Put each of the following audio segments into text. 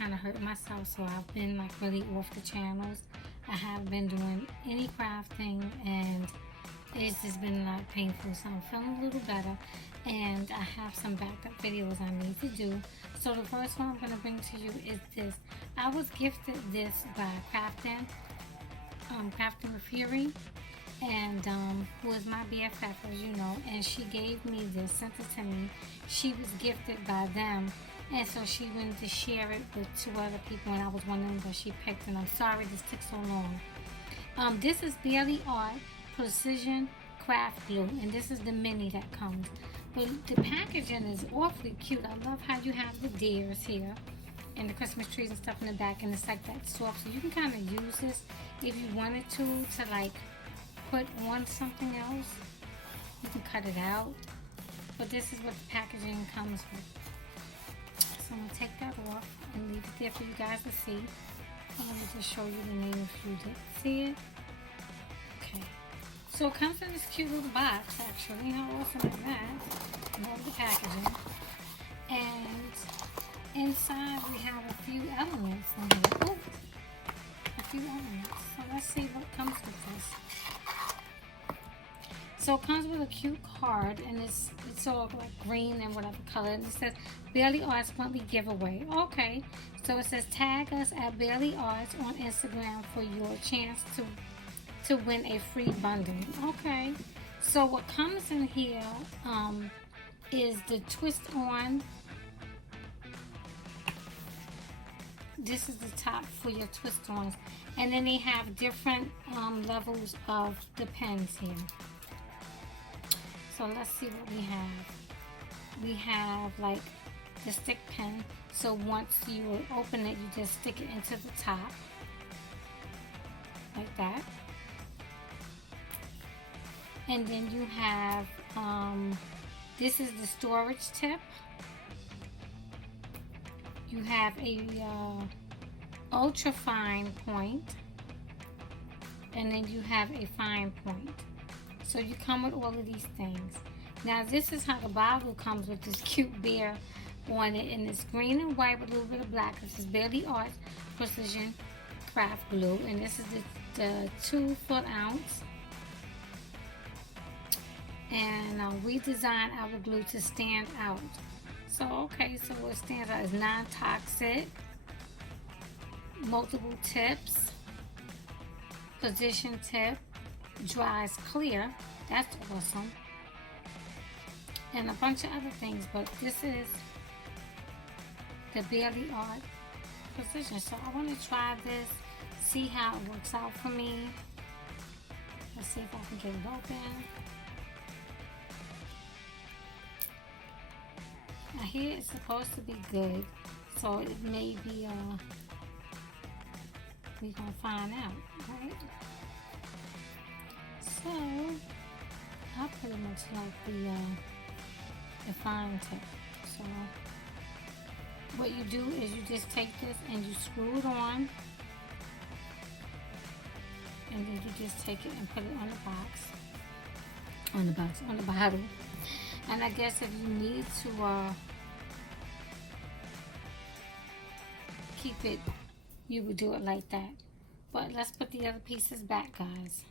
kind of hurt myself, so I've been like really off the channels. I haven't been doing any crafting, and it's just been like painful. So I'm feeling a little better, and I have some backed up videos I need to do. So the first one I'm going to bring to you is this. I was gifted this by Crafting with Fury, and who is my BFF, as you know, and she gave me this, sent it to me. She was gifted by them, and so she wanted to share it with 2 other people, and I was one of them that she picked, and I'm sorry this took so long. This is Bearly Art Precision Craft Glue, and this is the mini that comes. But the packaging is awfully cute. I love how you have the deers here and the Christmas trees and stuff in the back, and it's like that soft, so you can kind of use this if you wanted to like put on something else. You can cut it out, but this is what the packaging comes with. So I'm going to take that off and leave it there for you guys to see. I'm going to just show you the name if you didn't see it. Okay. So it comes in this cute little box, actually. How awesome is that? I love the packaging. And inside we have a few elements in here. Oh, a few elements. So let's see what comes with this. So it comes with a cute card, and it's all like green and whatever color. And it says Bearly Arts monthly giveaway. Okay, so it says tag us at Bearly Arts on Instagram for your chance to win a free bundle. Okay, so what comes in here is the twist on. This is the top for your twist ons, and then they have different levels of the pens here. So let's see what we have. We have like the stick pen. So once you open it, you just stick it into the top. Like that. And then you have, this is the storage tip. You have a ultra fine point. And then you have a fine point. So you come with all of these things. Now this is how the bottle comes, with this cute bear on it, and it's green and white with a little bit of black. This is Bearly Art Precision Craft Glue, and this is the 2 foot ounce. And we designed our glue to stand out. So okay, so it stands out as non-toxic, multiple tips, position tip, dries clear. That's awesome. And a bunch of other things, but this is the Bearly Art Precision. So I want to try this, see how it works out for me. Let's see if I can get it open. Now here it's supposed to be good, so it may be we're gonna find out, right? So I pretty much like the fine tip. So what you do is you just take this and you screw it on, and then you just take it and put it on the bottle. And I guess if you need to keep it, you would do it like that. But let's put the other pieces back, guys.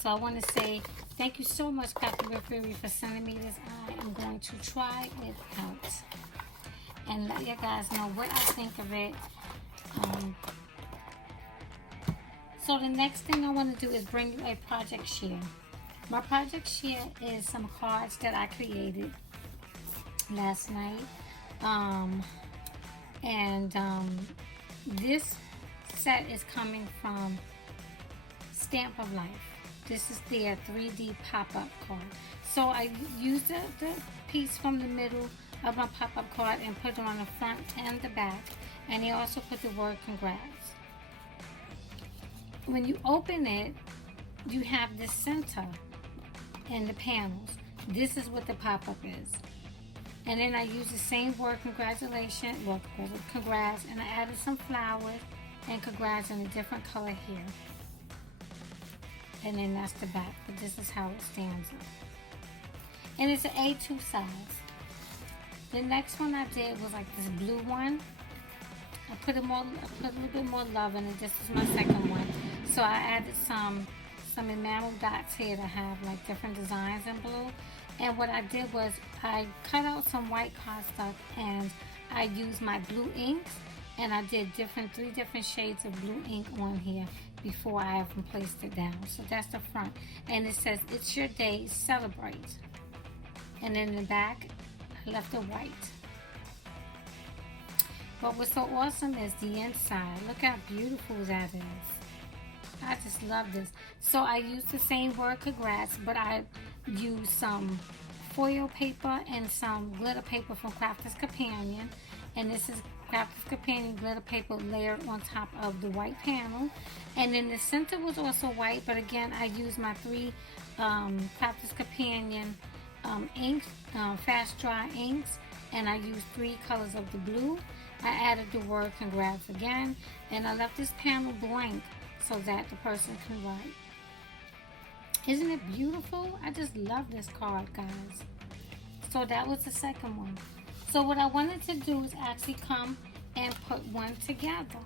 So I want to say thank you so much, Crafty with Fury, for sending me this. I am going to try it out and let you guys know what I think of it. So the next thing I want to do is bring you a project share. My project share is some cards that I created last night. This set is coming from Stamp of Life. This is their 3D pop-up card. So I used the piece from the middle of my pop-up card and put it on the front and the back. And they also put the word congrats. When you open it, you have the center and the panels. This is what the pop-up is. And then I used the same word congrats, and I added some flowers and congrats in a different color here. And then that's the back, but this is how it stands up. And it's an A2 size. The next one I did was like this blue one. I put a little bit more love in it. This is my second one. So I added some enamel dots here to have like different designs in blue. And what I did was I cut out some white cardstock and I used my blue inks, and I did 3 different shades of blue ink on here before I even placed it down. So that's the front. And it says, "It's your day, celebrate." And in the back, I left it white. But what's so awesome is the inside. Look how beautiful that is. I just love this. So I used the same word, congrats, but I used some foil paper and some glitter paper from Crafter's Companion. And this is Crafter's Companion glitter paper layered on top of the white panel. And then the center was also white, but again, I used my 3 Crafter's Companion inks, fast dry inks, and I used 3 colors of the blue. I added the word congrats again, and I left this panel blank so that the person can write. Isn't it beautiful? I just love this card, guys. So that was the second one. So what I wanted to do is actually come and put one together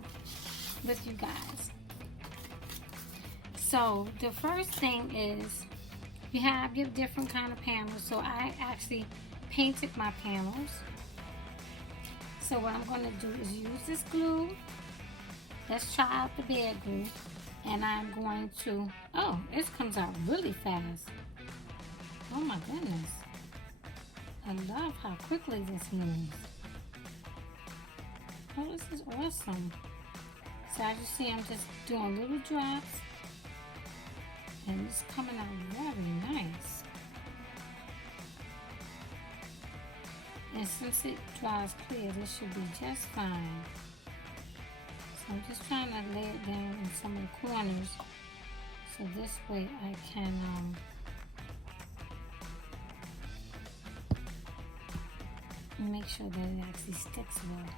with you guys. So the first thing is you have your different kind of panels. So I actually painted my panels. So what I'm going to do is use this glue. Let's try out the Bear glue. And I'm going to, oh, this comes out really fast. Oh my goodness. I love how quickly this moves. Oh, this is awesome. So as you see, I'm just doing little drops. And it's coming out very nice. And since it dries clear, this should be just fine. So I'm just trying to lay it down in some of the corners, so this way I can make sure that it actually sticks well.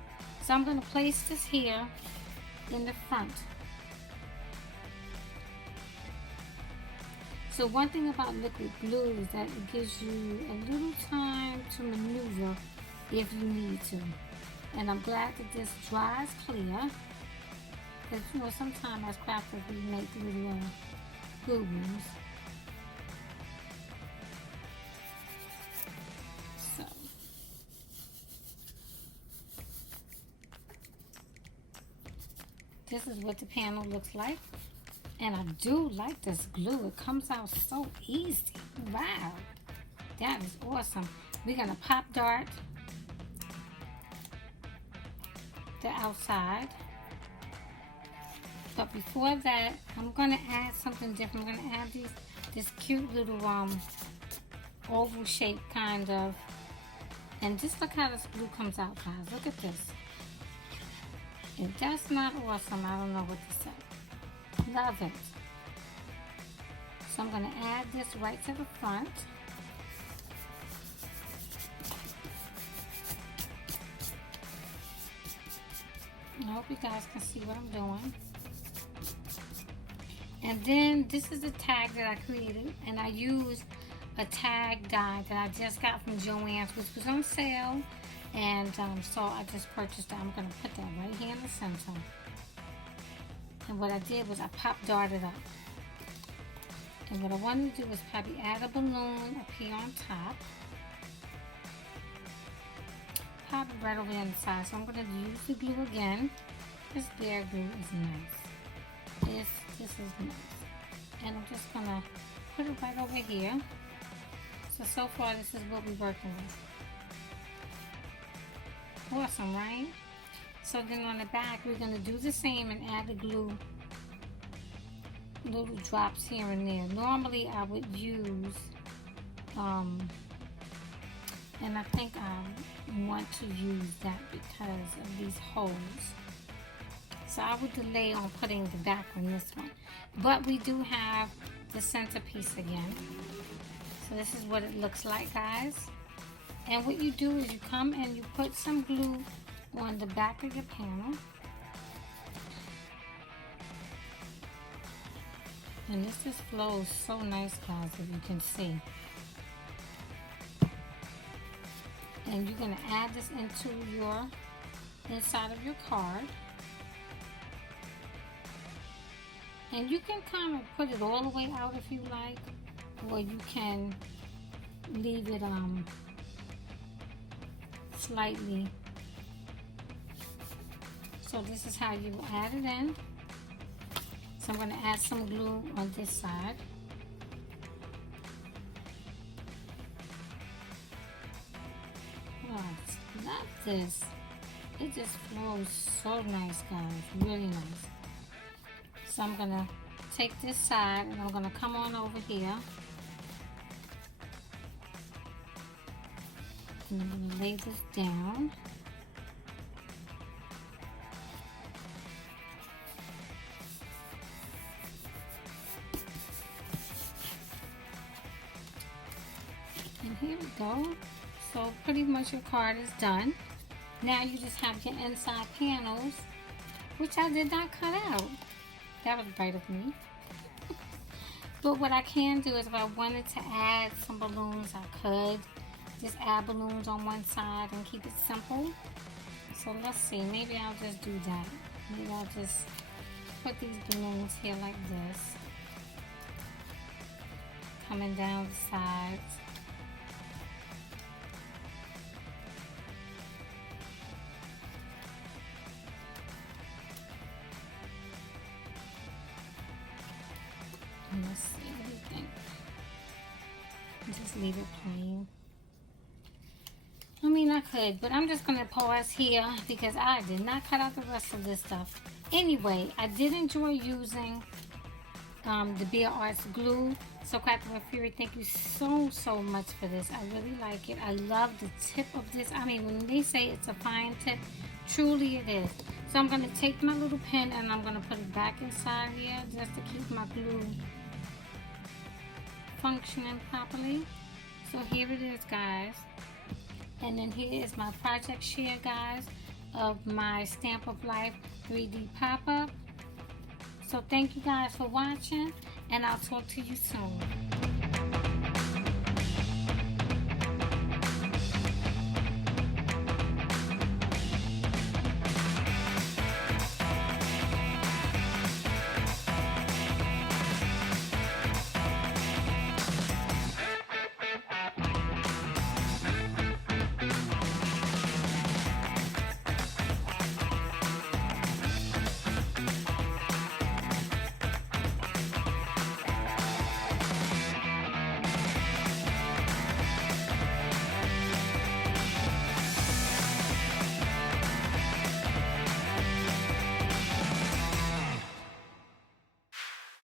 So I'm going to place this here in the front. So one thing about liquid glue is that it gives you a little time to maneuver if you need to. And I'm glad that this dries clear. Because, you know, sometimes as crafters we make little boo-boos. So. This is what the panel looks like. And I do like this glue. It comes out so easy. Wow. That is awesome. We're going to pop dart the outside. But before that, I'm going to add something different. I'm going to add this cute little oval shape kind of. And just look how this glue comes out, guys. Look at this. If that's not awesome, I don't know what to say. Love it. So I'm going to add this right to the front. I hope you guys can see what I'm doing. And then this is a tag that I created, and I used a tag die that I just got from Joann's, which was on sale. And so I just purchased it. I'm going to put that right here in the center. And what I did was I pop darted up. And what I wanted to do was probably add a balloon up here on top. Pop it right over on the side. So I'm going to use the glue again. This Bear glue is nice. This is nice. And I'm just going to put it right over here. So far this is what we're working with. Awesome, right? So then on the back, we're going to do the same and add the glue, little drops here and there. Normally, I would use, and I think I want to use that because of these holes. So I would delay on putting the back on this one. But we do have the centerpiece again. So this is what it looks like, guys. And what you do is you come and you put some glue on the back of your panel, and this just flows so nice, guys, if you can see. and you're going to add this into your inside of your card. And you can kind of put it all the way out if you like, or you can leave it slightly. So this is how you add it in. So I'm going to add some glue on this side. Oh, I love this. It just flows so nice, guys. Really nice. So I'm going to take this side and I'm going to come on over here. And I'm going to lay this down. And here we go. So pretty much your card is done. Now you just have your inside panels, which I did not cut out. That was bright of me. But what I can do is if I wanted to add some balloons, I could. Just add balloons on one side and keep it simple. So let's see, maybe I'll just do that. Maybe I'll just put these balloons here like this. Coming down the sides. Let's see, what do you think? Just leave it plain. I mean, I could, but I'm just going to pause here because I did not cut out the rest of this stuff. Anyway, I did enjoy using the Bearly Art glue. So, Chrildren Fury, thank you so much for this. I really like it. I love the tip of this. I mean, when they say it's a fine tip, truly it is. So, I'm going to take my little pen and I'm going to put it back inside here just to keep my glue functioning properly. So here it is, guys, and then here is my project share, guys, of my Stamp of Life 3D pop-up. So thank you guys for watching, and I'll talk to you soon.